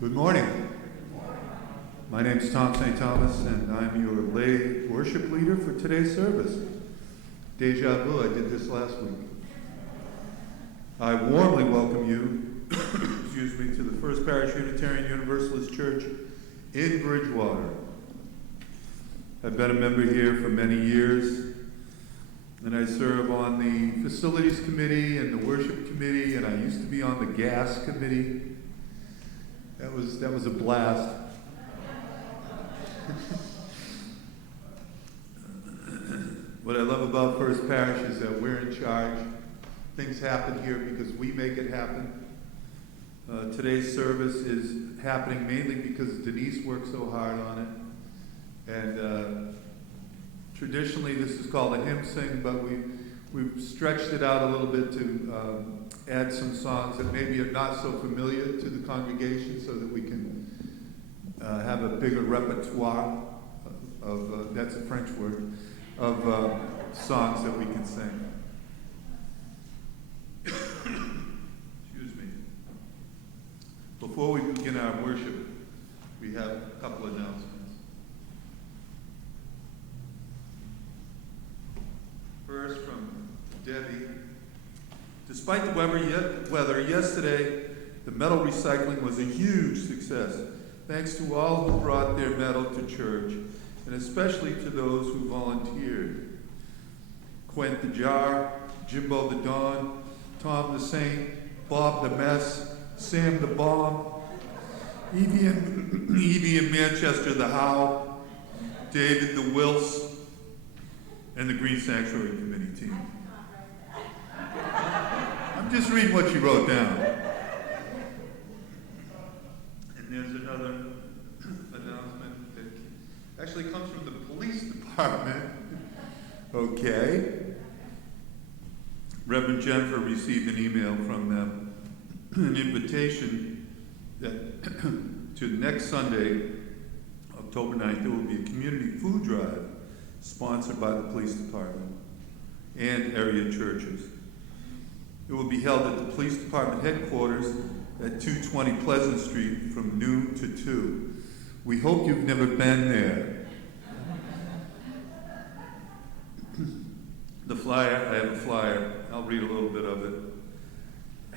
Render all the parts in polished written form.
Good morning. My name is Tom St. Thomas, and I'm your lay worship leader for today's service. Deja vu, I did this last week. I warmly welcome you, excuse me, to the First Parish Unitarian Universalist Church in Bridgewater. I've been a member here for many years, and I serve on the Facilities Committee and the Worship Committee, and I used to be on the Gas Committee. That was a blast. What I love about First Parish is that we're in charge. Things happen here because we make it happen. Today's service is happening mainly because Denise worked so hard on it. And traditionally this is called a hymn sing, but we've stretched it out a little bit to add some songs that maybe are not so familiar to the congregation so that we can have a bigger repertoire of that's a French word, of songs that we can sing. Excuse me. Before we begin our worship, we have a couple announcements. First, from Debbie. Despite the weather, yesterday the metal recycling was a huge success. Thanks to all who brought their metal to church, and especially to those who volunteered. Quint the Jar, Jimbo the Don, Tom the Saint, Bob the Mess, Sam the Bomb, Evie in Manchester the How, David the Wills, and the Green Sanctuary Committee team. I'm just reading what you wrote down. And there's another announcement that actually comes from the police department. Okay. Reverend Jennifer received an email from them, an invitation that to next Sunday, October 9th, there will be a community food drive sponsored by the police department and area churches. It will be held at the police department headquarters at 220 Pleasant Street from noon to 2. We hope you've never been there. The flyer, I have a flyer. I'll read a little bit of it.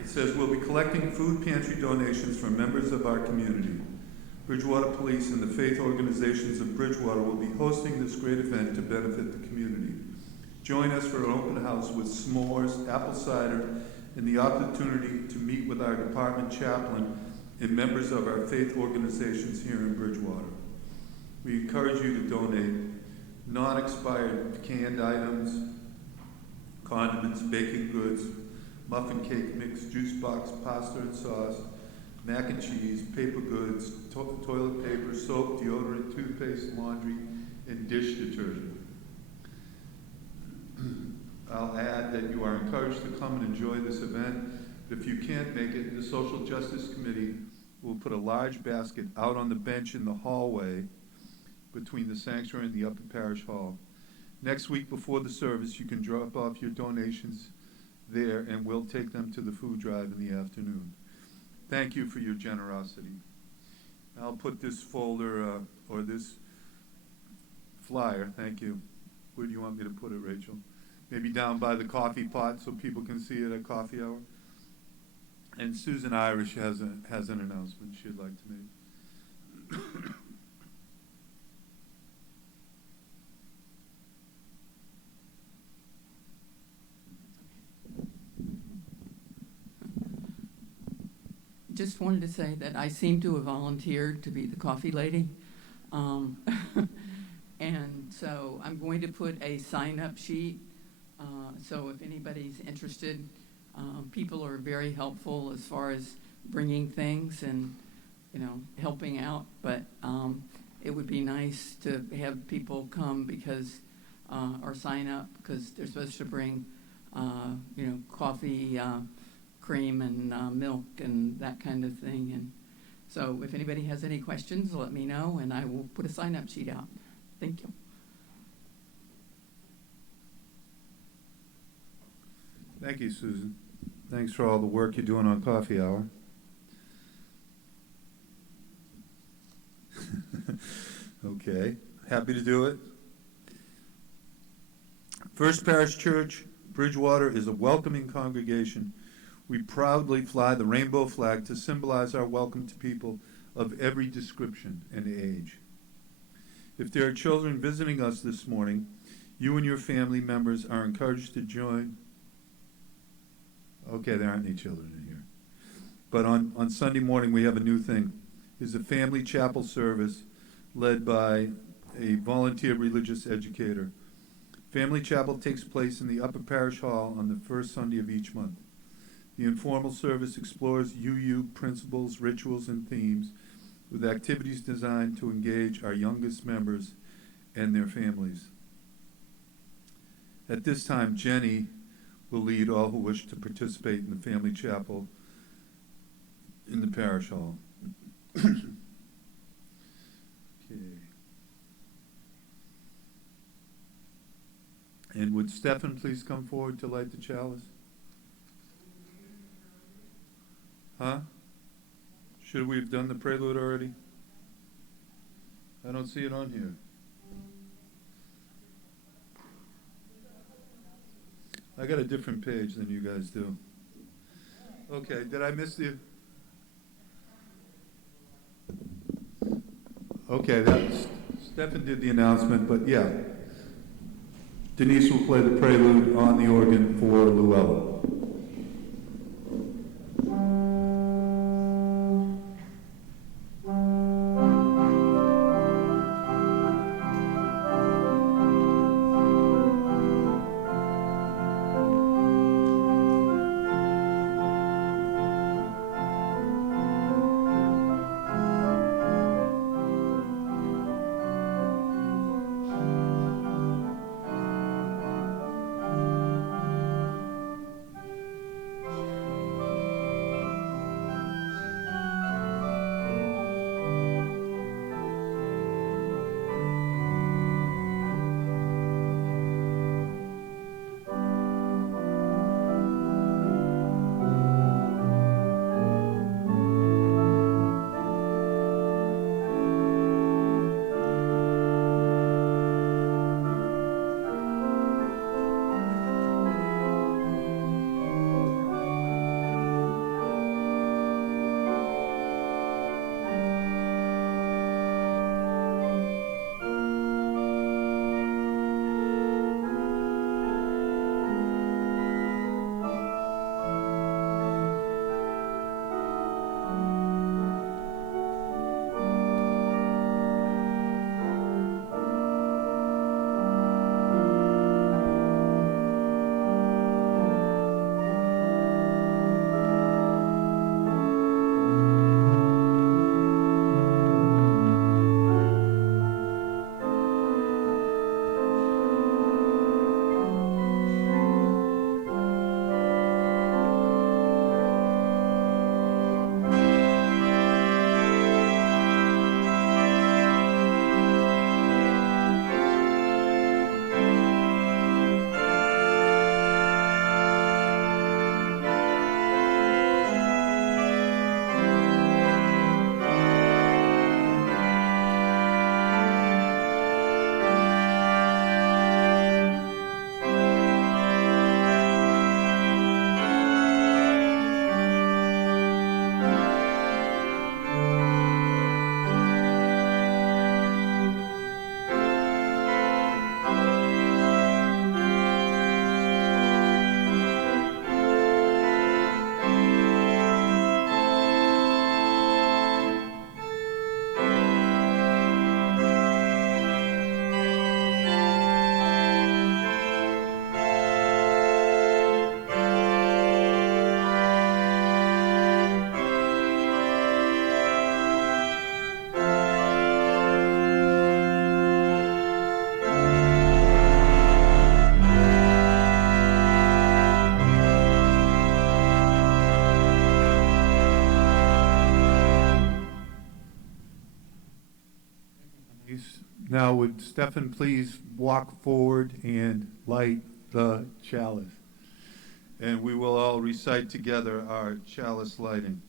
It says, we'll be collecting food pantry donations from members of our community. Bridgewater Police and the faith organizations of Bridgewater will be hosting this great event to benefit the community. Join us for an open house with s'mores, apple cider, and the opportunity to meet with our department chaplain and members of our faith organizations here in Bridgewater. We encourage you to donate non-expired canned items, condiments, baking goods, muffin cake mix, juice box, pasta and sauce, mac and cheese, paper goods, toilet paper, soap, deodorant, toothpaste, laundry, and dish detergent. I'll add that you are encouraged to come and enjoy this event. If you can't make it, the Social Justice Committee will put a large basket out on the bench in the hallway between the sanctuary and the upper parish hall. Next week before the service, you can drop off your donations there and we'll take them to the food drive in the afternoon. Thank you for your generosity. I'll put this folder or this flyer, thank you. Where do you want me to put it, Rachel? Maybe down by the coffee pot so people can see it at coffee hour. And Susan Irish has an announcement she'd like to make. Just wanted to say that I seem to have volunteered to be the coffee lady. And so I'm going to put a sign-up sheet. So if anybody's interested, people are very helpful as far as bringing things and, helping out. But it would be nice to have people come because, or sign up because they're supposed to bring, coffee, cream and milk and that kind of thing. And so if anybody has any questions, let me know and I will put a sign-up sheet out. Thank you. Thank you, Susan. Thanks for all the work you're doing on coffee hour. Okay, happy to do it. First Parish Church, Bridgewater, is a welcoming congregation. We proudly fly the rainbow flag to symbolize our welcome to people of every description and age. If there are children visiting us this morning, you and your family members are encouraged to join. Okay, there aren't any children in here. But on Sunday morning, we have a new thing. It's a family chapel service led by a volunteer religious educator. Family chapel takes place in the upper parish hall on the first Sunday of each month. The informal service explores UU principles, rituals, and themes with activities designed to engage our youngest members and their families. At this time, Jenny will lead all who wish to participate in the family chapel in the parish hall. Okay. And would Stephen please come forward to light the chalice? Huh? Should we have done the prelude already? I don't see it on here. I got a different page than you guys do. Okay, did I miss the... Okay, Stephen did the announcement, but yeah. Denise will play the prelude on the organ for Luella. Now, would Stephen please walk forward and light the chalice? And we will all recite together our chalice lighting.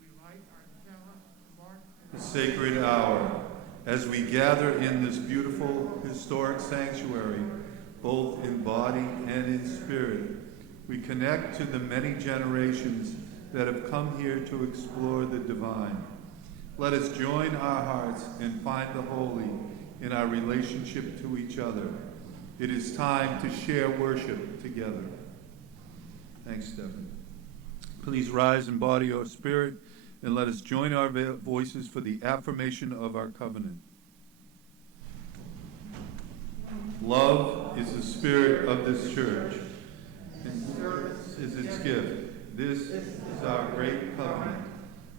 We light our chalice to mark the sacred hour, as we gather in this beautiful historic sanctuary, both in body and in spirit, we connect to the many generations that have come here to explore the divine. Let us join our hearts and find the holy in our relationship to each other. It is time to share worship together. Thanks, Stephen. Please rise in body or spirit, and let us join our voices for the affirmation of our covenant. Love is the spirit of this church, and service is its gift. This is our great covenant,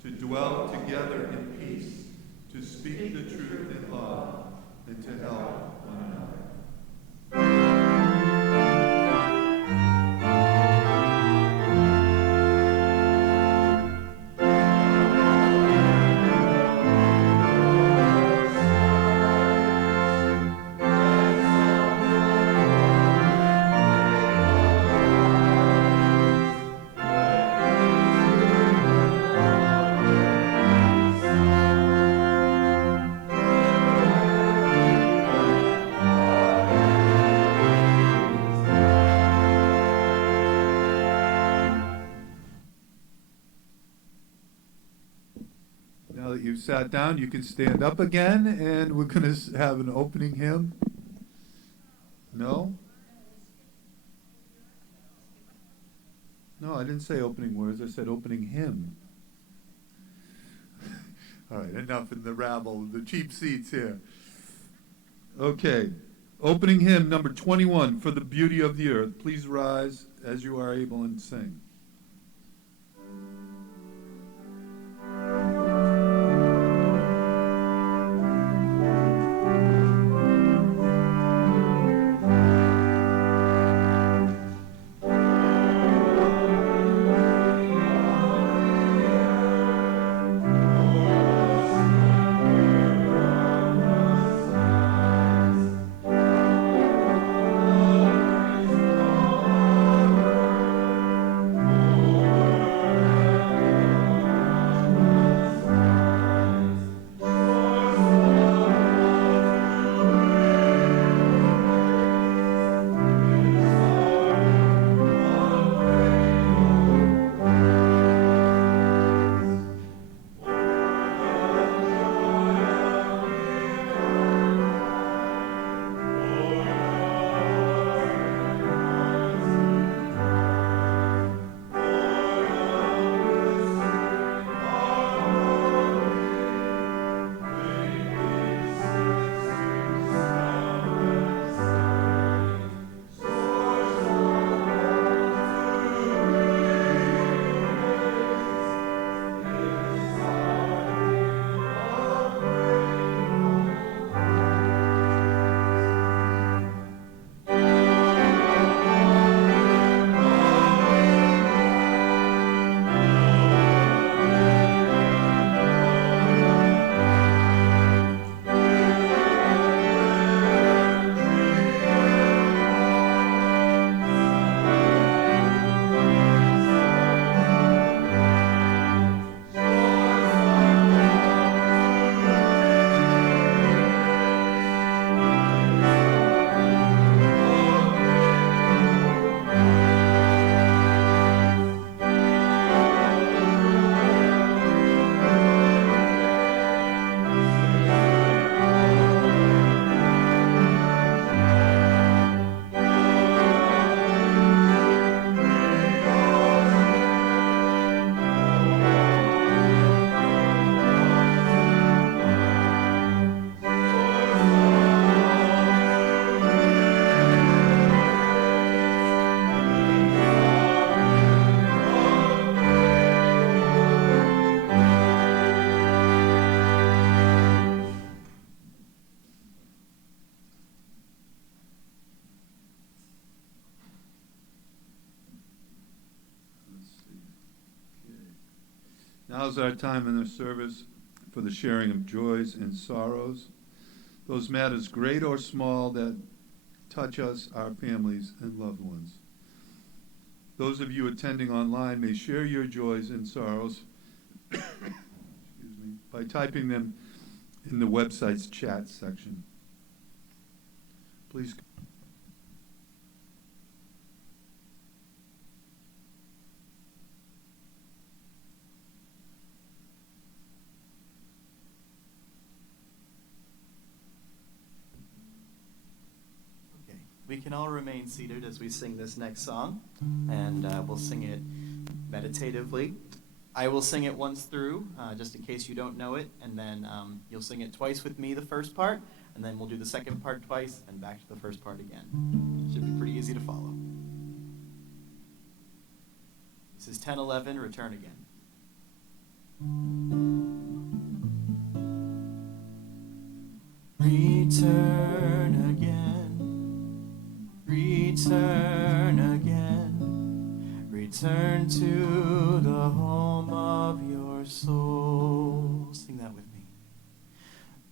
to dwell together in peace, to speak the truth in love, and to help one another. Now that you've sat down, you can stand up again, and we're going to have an opening hymn. No? No, I didn't say opening words. I said opening hymn. All right, enough in the rabble, the cheap seats here. Okay, opening hymn number 21, For the Beauty of the Earth. Please rise as you are able and sing. Now's our time in the service for the sharing of joys and sorrows, those matters great or small that touch us, our families, and loved ones. Those of you attending online may share your joys and sorrows excuse me, by typing them in the website's chat section. Please. Okay, we can all remain seated as we sing this next song, and we'll sing it meditatively. I will sing it once through, just in case you don't know it, and then you'll sing it twice with me, the first part, and then we'll do the second part twice, and back to the first part again. Should be pretty easy to follow. This is 10:11, Return Again. Return again, return again, return to the home of your soul. Sing that with me.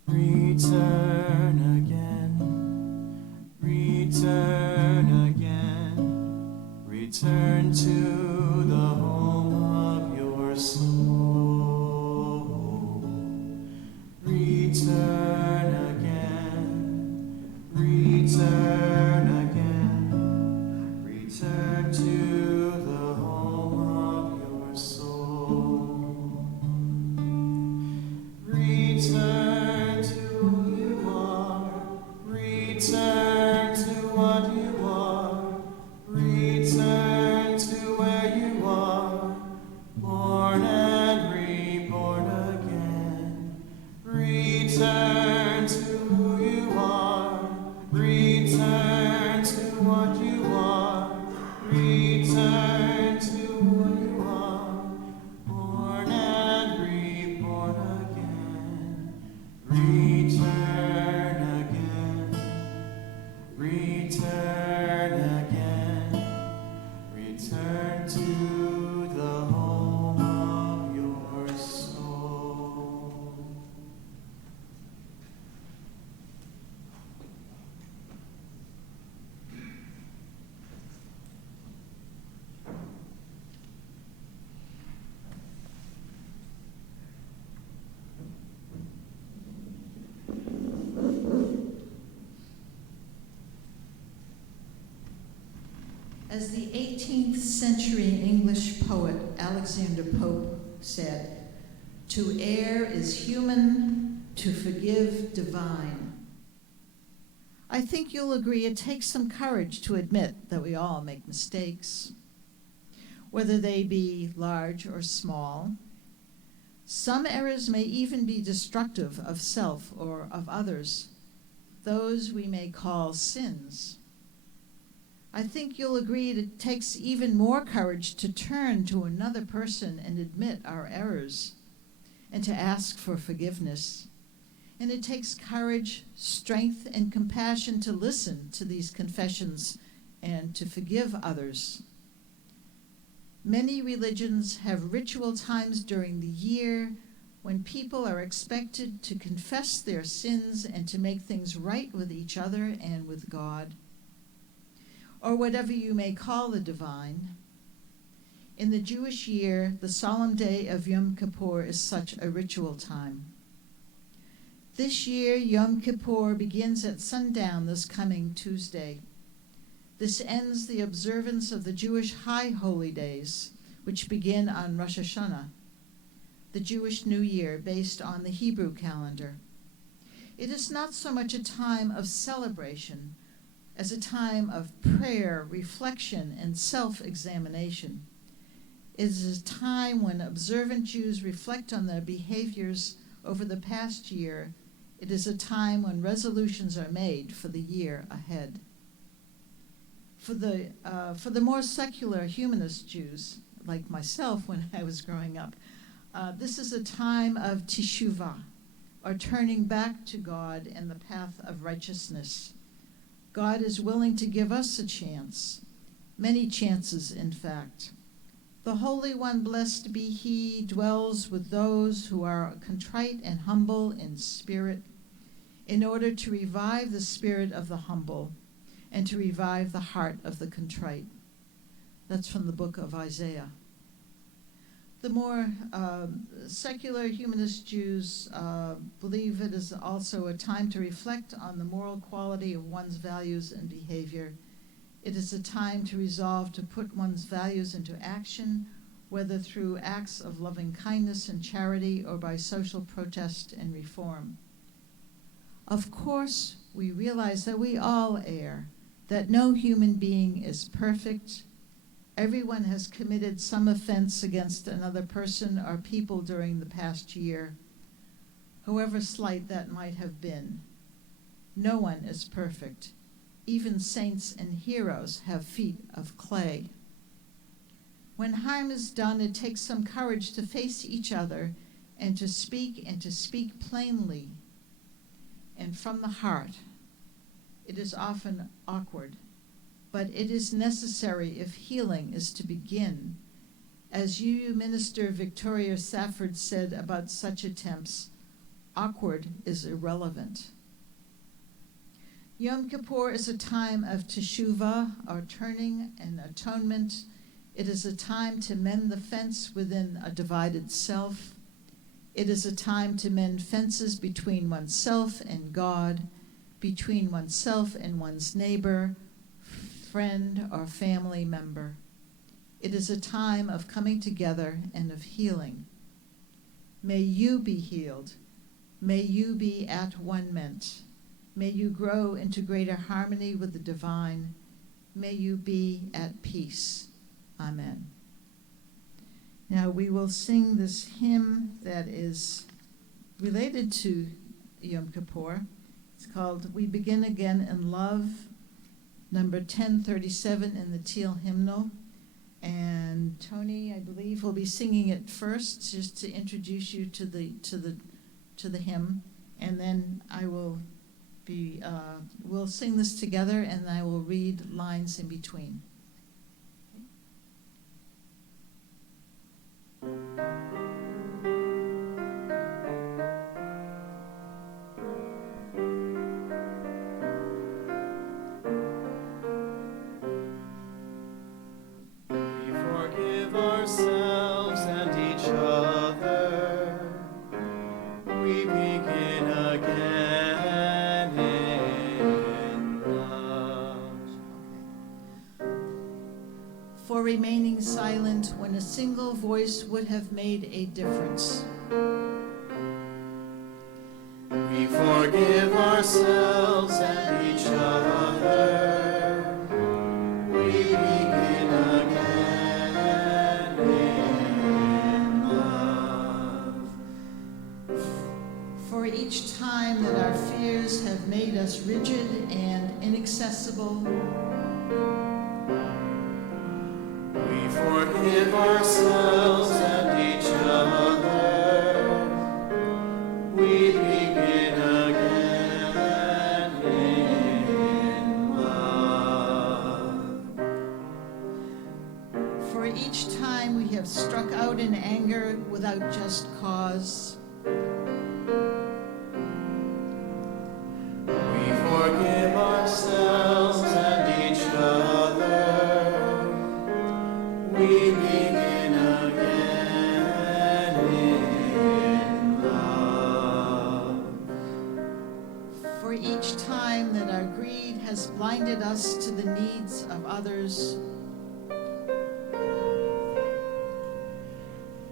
Return again, return again, return to the home of your soul. Return again, return again, return to the home of your soul. Return to who you are, return to what you are, return to where you are, born and reborn again. Return to who you are, return to what you are, return to who you are, born and reborn again. Return again, return again, return to the home of your soul. As the 18th century English poet Alexander Pope said, "To err is human, to forgive divine." I think you'll agree it takes some courage to admit that we all make mistakes, whether they be large or small. Some errors may even be destructive of self or of others. Those we may call sins. I think you'll agree it takes even more courage to turn to another person and admit our errors and to ask for forgiveness. And it takes courage, strength, and compassion to listen to these confessions and to forgive others. Many religions have ritual times during the year when people are expected to confess their sins and to make things right with each other and with God, or whatever you may call the divine. In the Jewish year, the solemn day of Yom Kippur is such a ritual time. This year, Yom Kippur begins at sundown this coming Tuesday. This ends the observance of the Jewish high holy days, which begin on Rosh Hashanah, the Jewish New Year based on the Hebrew calendar. It is not so much a time of celebration as a time of prayer, reflection, and self-examination. It is a time when observant Jews reflect on their behaviors over the past year. It is a time when resolutions are made for the year ahead. For the more secular humanist Jews, like myself when I was growing up, this is a time of teshuvah, or turning back to God and the path of righteousness. God is willing to give us a chance, many chances, in fact. The Holy One, blessed be He, dwells with those who are contrite and humble in spirit, in order to revive the spirit of the humble and to revive the heart of the contrite. That's from the book of Isaiah. The more secular humanist Jews believe it is also a time to reflect on the moral quality of one's values and behavior. It is a time to resolve to put one's values into action, whether through acts of loving kindness and charity or by social protest and reform. Of course, we realize that we all err, that no human being is perfect. Everyone has committed some offense against another person or people during the past year, however slight that might have been. No one is perfect. Even saints and heroes have feet of clay. When harm is done, it takes some courage to face each other and to speak plainly and from the heart. It is often awkward, but it is necessary if healing is to begin. As UU Minister Victoria Safford said about such attempts, awkward is irrelevant. Yom Kippur is a time of teshuvah, or turning and atonement. It is a time to mend the fence within a divided self. It is a time to mend fences between oneself and God, between oneself and one's neighbor, friend, or family member. It is a time of coming together and of healing. May you be healed. May you be at one-ment. May you grow into greater harmony with the divine. May you be at peace. Amen. Now we will sing this hymn that is related to Yom Kippur. It's called We Begin Again in Love, number 1037 in the Teal Hymnal. And Tony, I believe, will be singing it first, just to introduce you to the hymn, and then I will be we'll sing this together, and I will read lines in between. For remaining silent when a single voice would have made a difference. We forgive ourselves and each other. We begin again in love. For each time that our fears have made us rigid and inaccessible, forgive ourselves and each other. We begin again in love. For each time we have struck out in anger without just cause, we forgive ourselves and each other. We begin again in love. For each time that our greed has blinded us to the needs of others,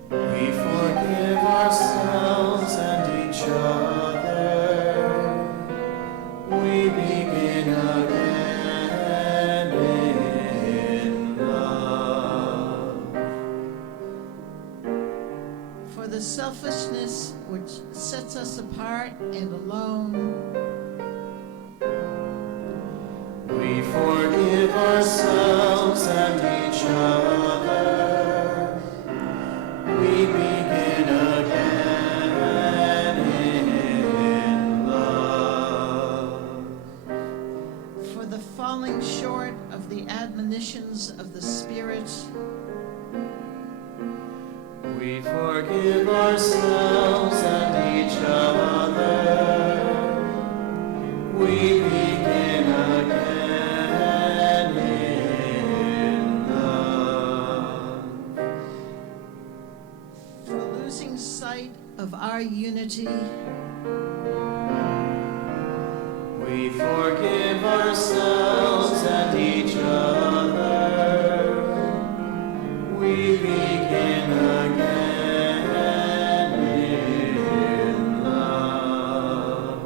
we forgive ourselves and each other. We begin again in love. for the selfishness which sets us apart and alone, we forgive ourselves and each other. We begin again in love. for the falling short of the admonitions of the Spirit, We forgive ourselves and each other. We begin again in love. losing sight of our unity, we forgive ourselves and each other. We begin again in love.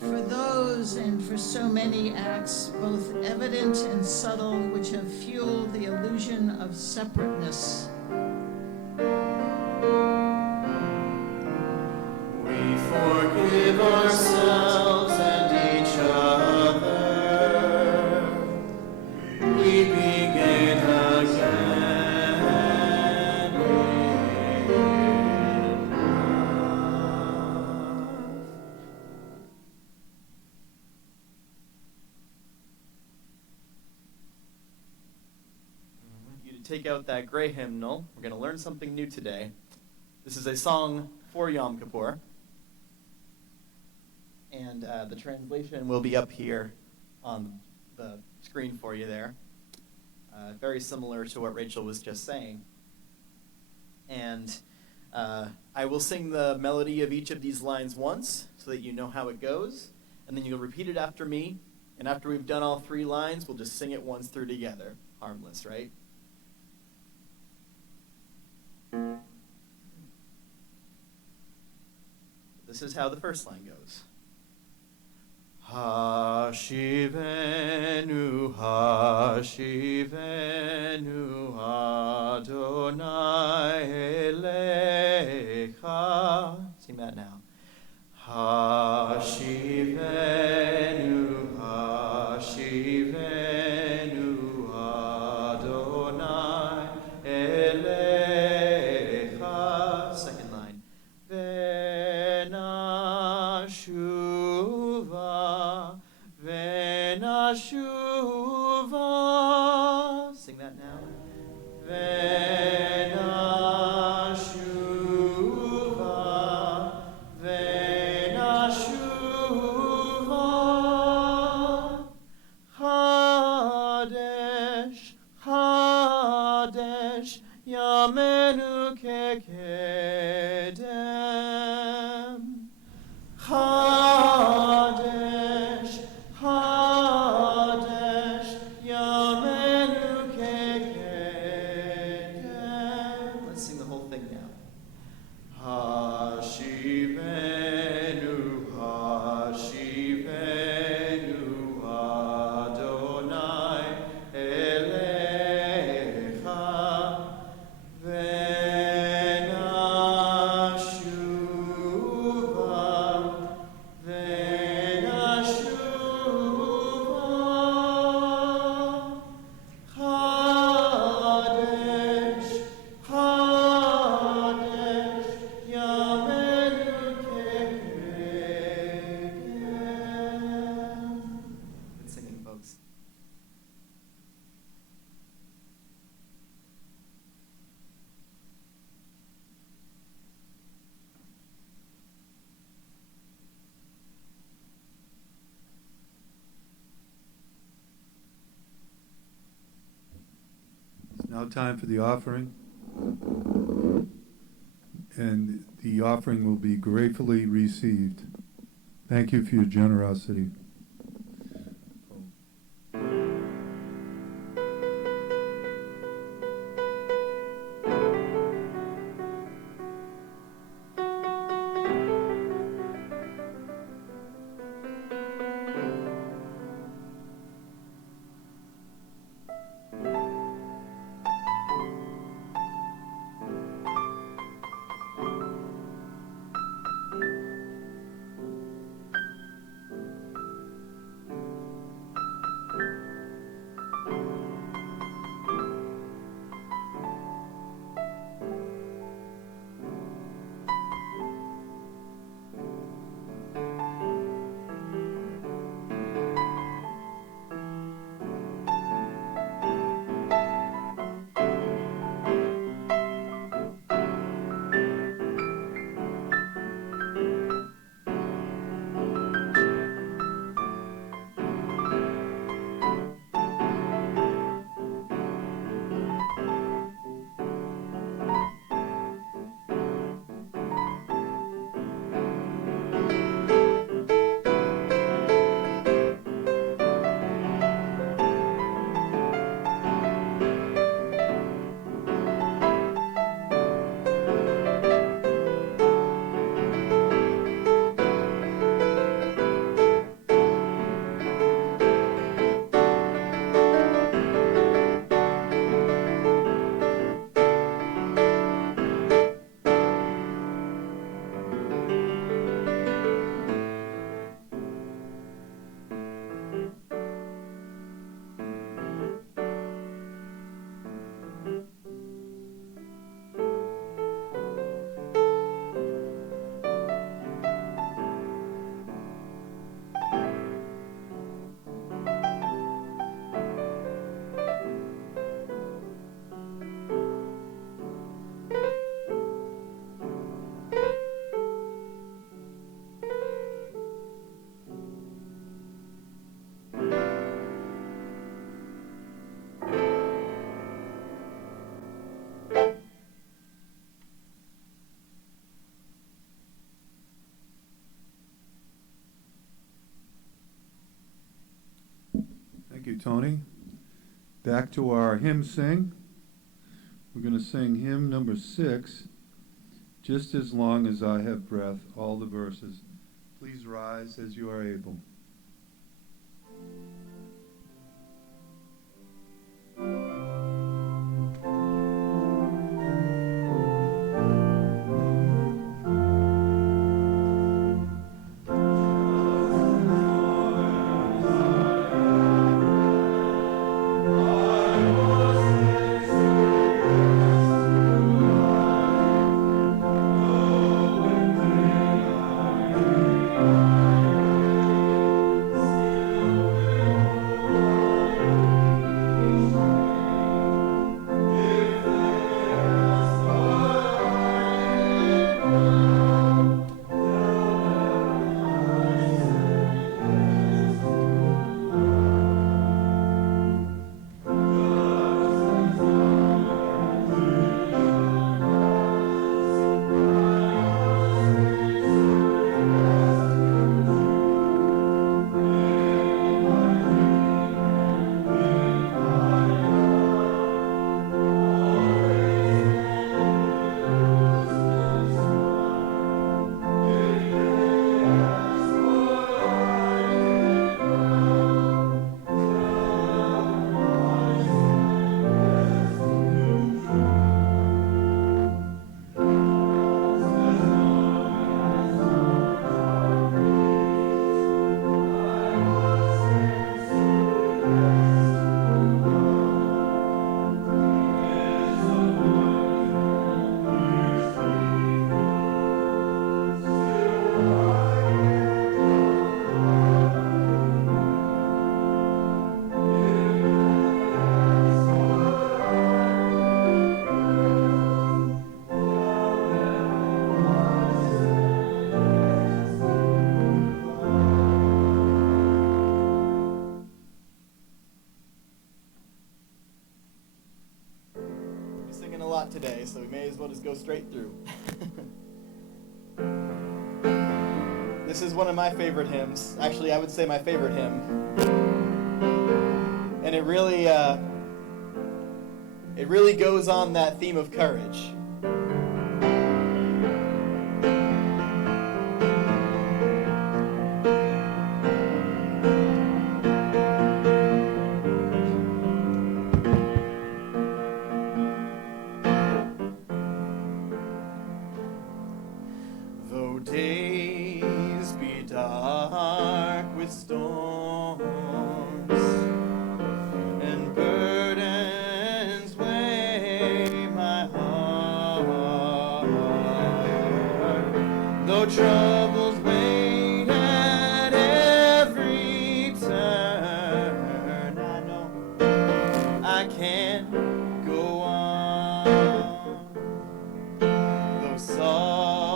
for those and for so many acts, both evident and subtle, which have fueled the illusion of separateness. We forgive ourselves and each other. We begin again in love. I want you to take out that gray hymnal. We're going to learn something new today. This is a song for Yom Kippur. And the translation will be up here on the screen for you there. Very similar to what Rachel was just saying. And I will sing the melody of each of these lines once so that you know how it goes. And then you'll repeat it after me. And after we've done all 3 lines, we'll just sing it once through together. Harmless, right? This is how the first line goes. Hashivenu, Hashivenu, Adonai Elecha. Sing that now. Hashivenu, Hashivenu, Adonai Elecha. Second line. Venashuva, Venashuva. Sing that now. Venashuva, Venashuva. Hadesh, Hadesh, Yamenu Kekedem. Hadesh, Hadesh, Yamenu Kekedem. Let's sing the whole thing now. Hashivenu, Hashivenu, Adonai Elecha. Venashuva, Venashuva. Hadesh, Hadesh, Yamenu Kekedem. Good singing, folks. It's now time for the offering. And the offering will be gratefully received. Thank you for your generosity. Tony. Back to our hymn sing. We're going to sing hymn number 6, Just as Long as I Have Breath, all the verses. Please rise as you are able. Singing a lot today, so we may as well just go straight through. This is one of my favorite hymns. Actually, I would say my favorite hymn. And it really goes on that theme of courage. Days be dark with storms and burdens weigh my heart, though troubles wait at every turn, I know I can't go on, though sorrow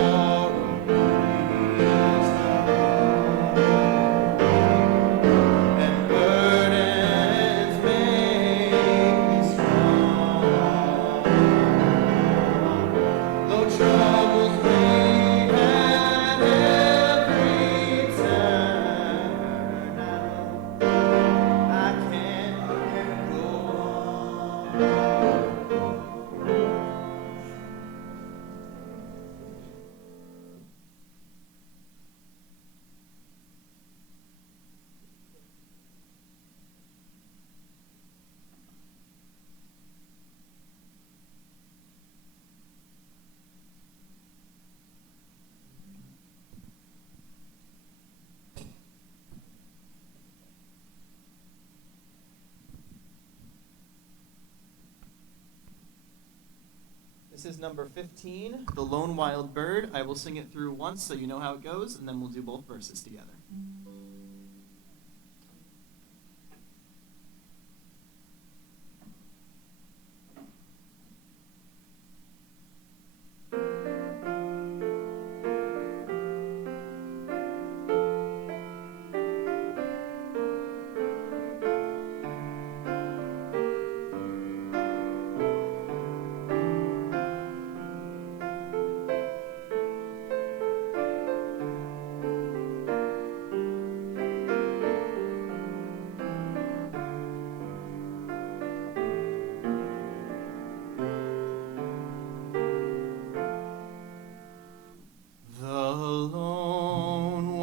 This is number 15, The Lone Wild Bird. I will sing it through once so you know how it goes, and then we'll do both verses together.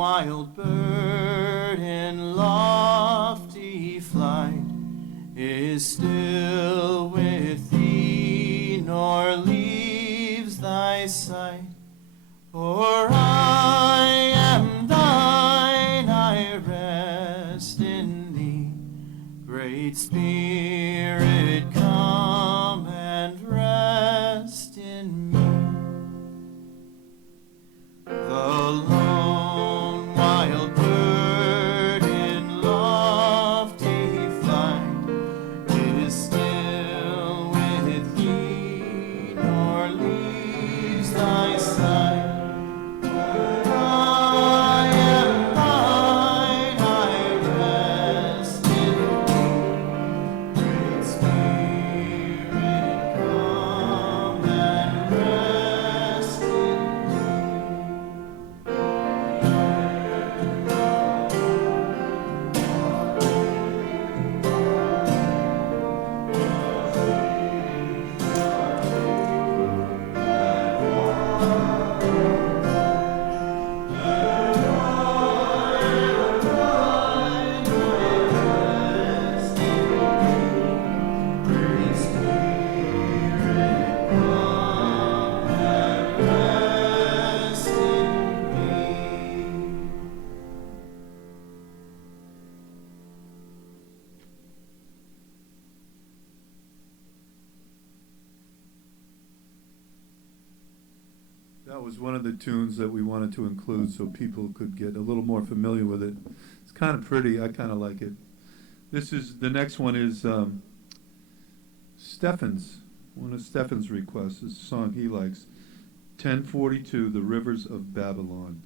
wild bird in lofty flight is still with thee, nor leaves thy sight. For I am thine, I rest in thee. Great Spirit, come and rest in me. The lone wild bird in lofty flight is still with thee, nor leaves thy sight. I am thine, I rest in thee. Great Spirit, come and rest in That was one of the tunes that we wanted to include so people could get a little more familiar with it. It's kind of pretty. I kind of like it. The next one is Stefan's. One of Stefan's requests is a song he likes. 1042, The Rivers of Babylon.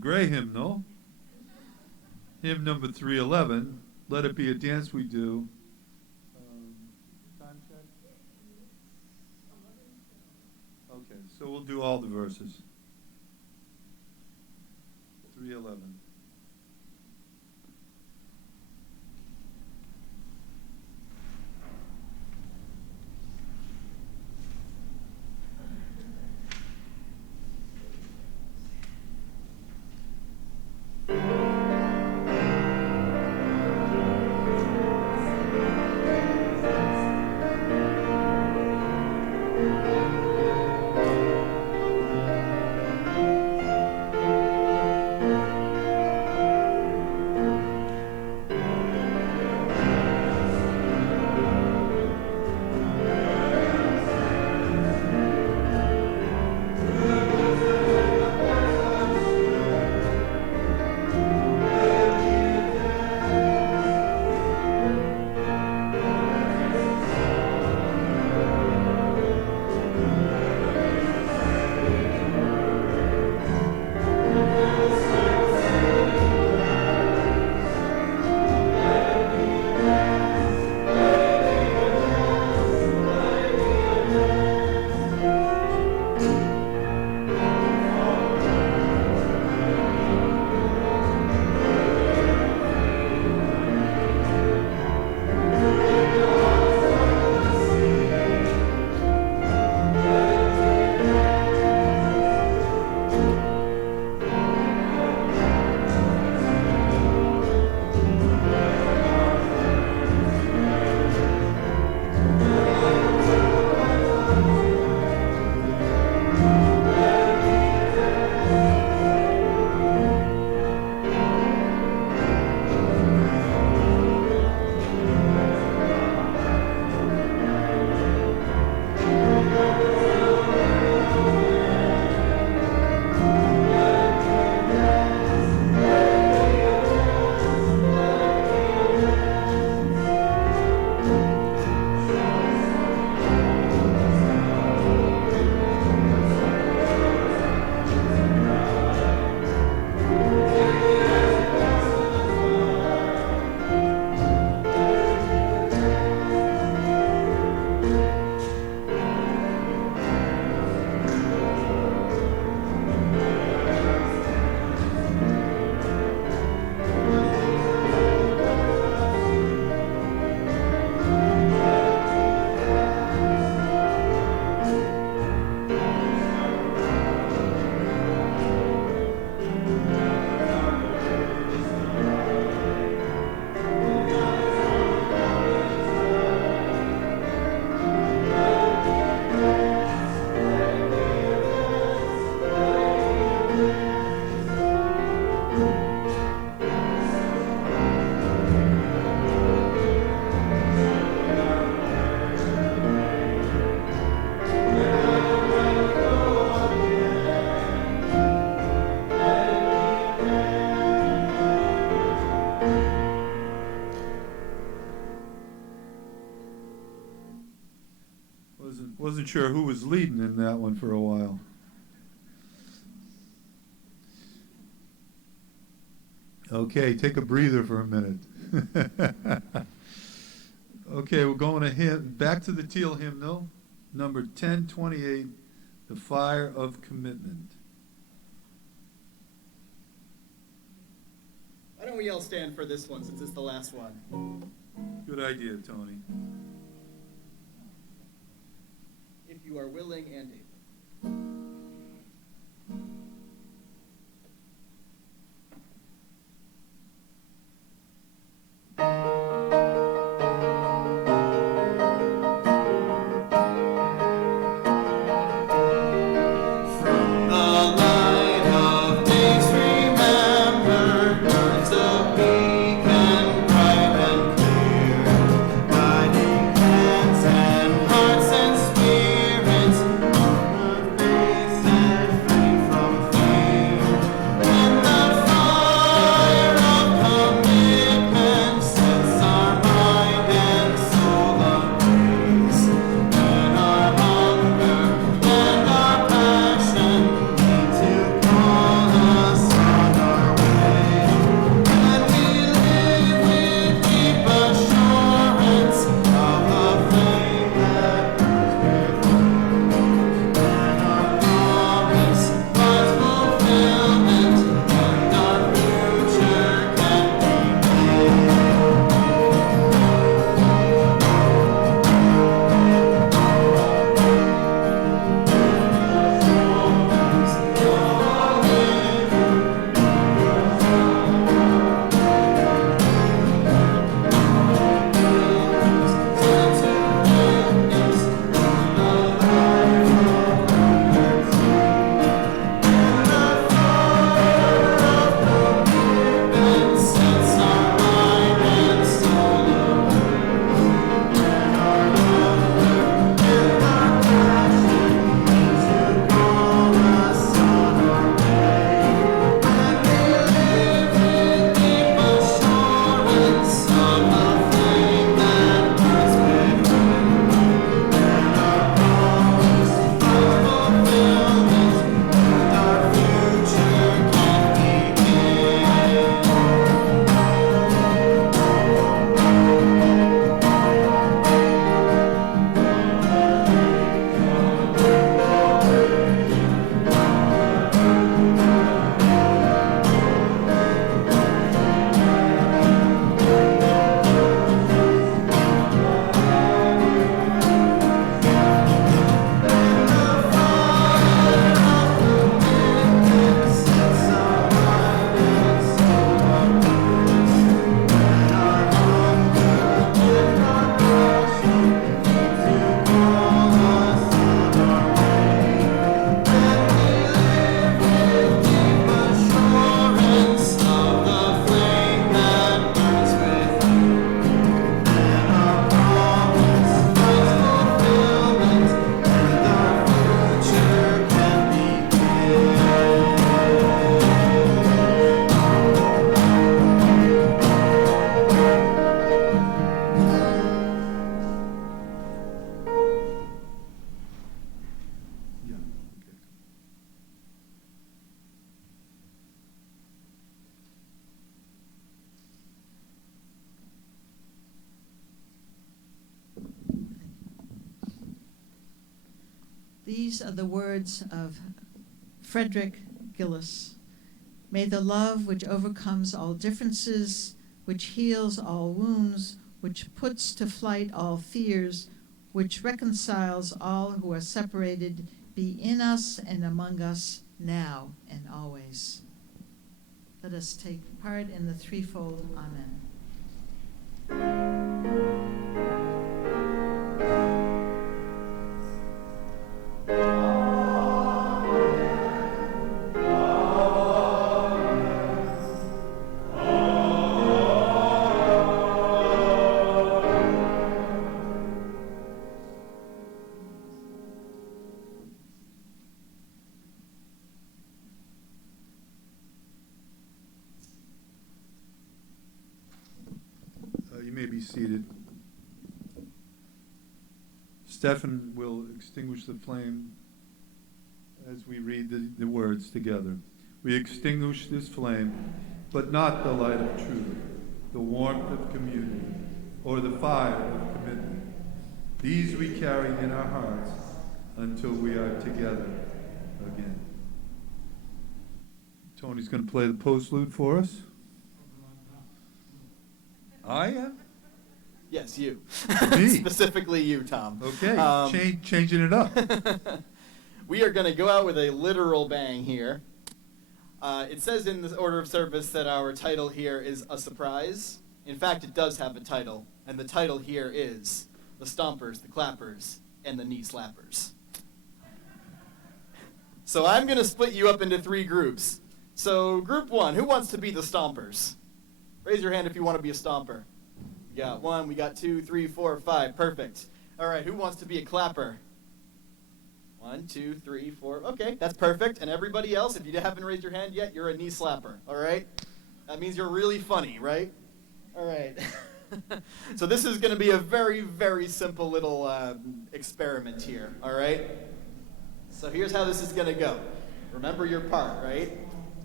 Gray hymnal, hymn number 311, Let It Be a Dance We Do. Time check? Okay, so we'll do all the verses. 311. Wasn't sure who was leading in that one for a while. Okay, take a breather for a minute. Okay, we're going to back to the Teal hymnal, number 1028, The Fire of Commitment. Why don't we all stand for this one since it's the last one? Good idea, Tony. If you are willing and able. These are the words of Frederick Gillis. May the love which overcomes all differences, which heals all wounds, which puts to flight all fears, which reconciles all who are separated, be in us and among us now and always. Let us take part in the threefold Amen. You may be seated. Stefan will extinguish the flame as we read the words together. We extinguish this flame, but not the light of truth, the warmth of communion, or the fire of commitment. These we carry in our hearts until we are together again. Tony's going to play the postlude for us. I am? Yes, you. Me? Specifically you, Tom. Okay, changing it up. We are going to go out with a literal bang here. It says in the order of service that our title here is a surprise. In fact, it does have a title, and the title here is The Stompers, the Clappers, and the Knee Slappers. So I'm going to split you up into 3 groups. So group 1, who wants to be the Stompers? Raise your hand if you want to be a Stomper. We got 1, we got 2, 3, 4, 5. Perfect. All right, who wants to be a Clapper? 1, 2, 3, 4. Okay, that's perfect. And everybody else, if you haven't raised your hand yet, you're a knee slapper. All right? That means you're really funny, right? All right. So this is going to be a very, very simple little experiment here. All right? So here's how this is going to go. Remember your part, right?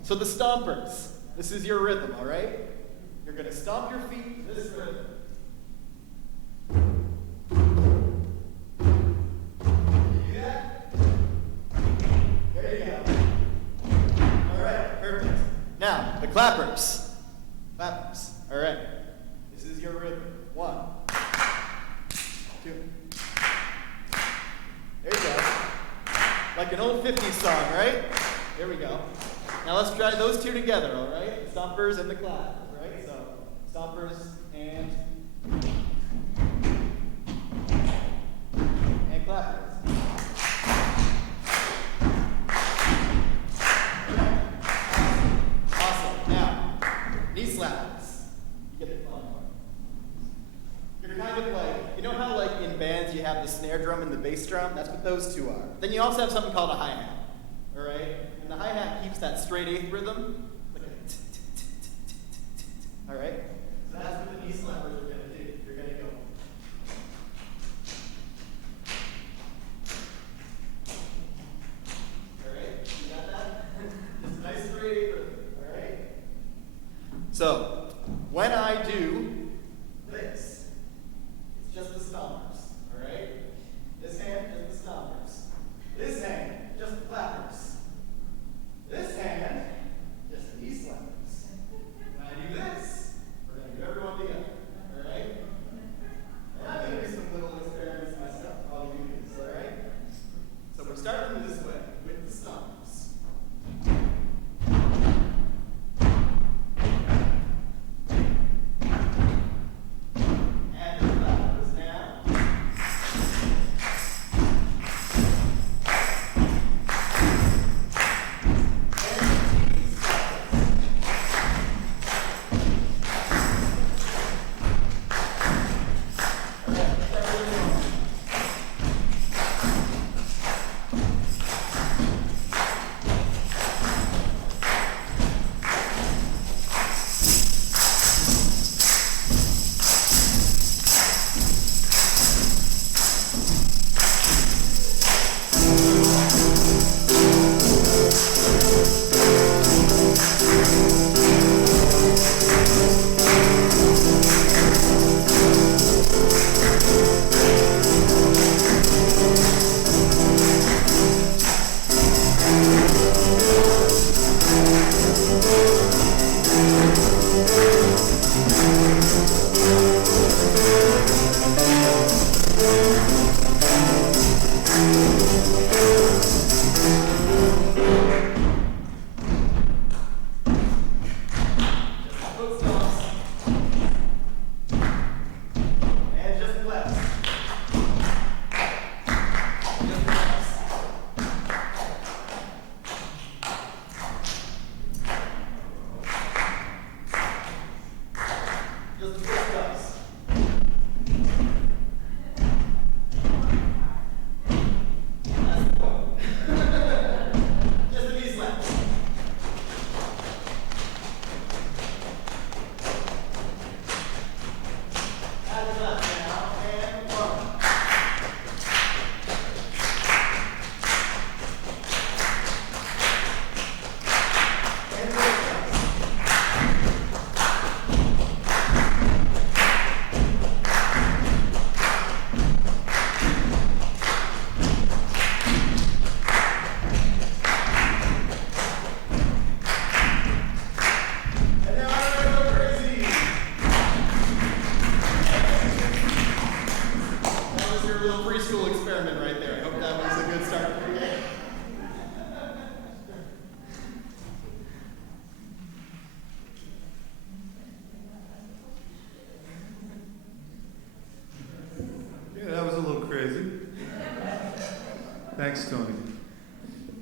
So the stompers. This is your rhythm, all right? You're going to stomp your feet to this rhythm. Now, the clappers. Clappers. All right. This is your rhythm. 1, 2. There you go. Like an old 50s song, right? There we go. Now let's try those 2 together, all right? The stompers and the clap, all right? So, stompers and clappers. Knee slappers. You get the fun part. You're kind of like, you know how like in bands you have the snare drum and the bass drum? That's what those 2 are. Then you also have something called a hi-hat. All right? And the hi-hat keeps that straight 8th rhythm. Like a all right? So that's what the knee slappers are going to do. You're going to go. All right? You got that? Just a nice straight 8th rhythm. All right? So, when I do this, it's just the stompers, all right? This hand, just the stompers. This hand, just the clappers. This hand, just the knee slappers. When I do this,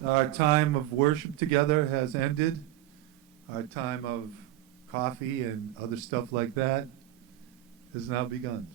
Our time of worship together has ended. Our time of coffee and other stuff like that has now begun.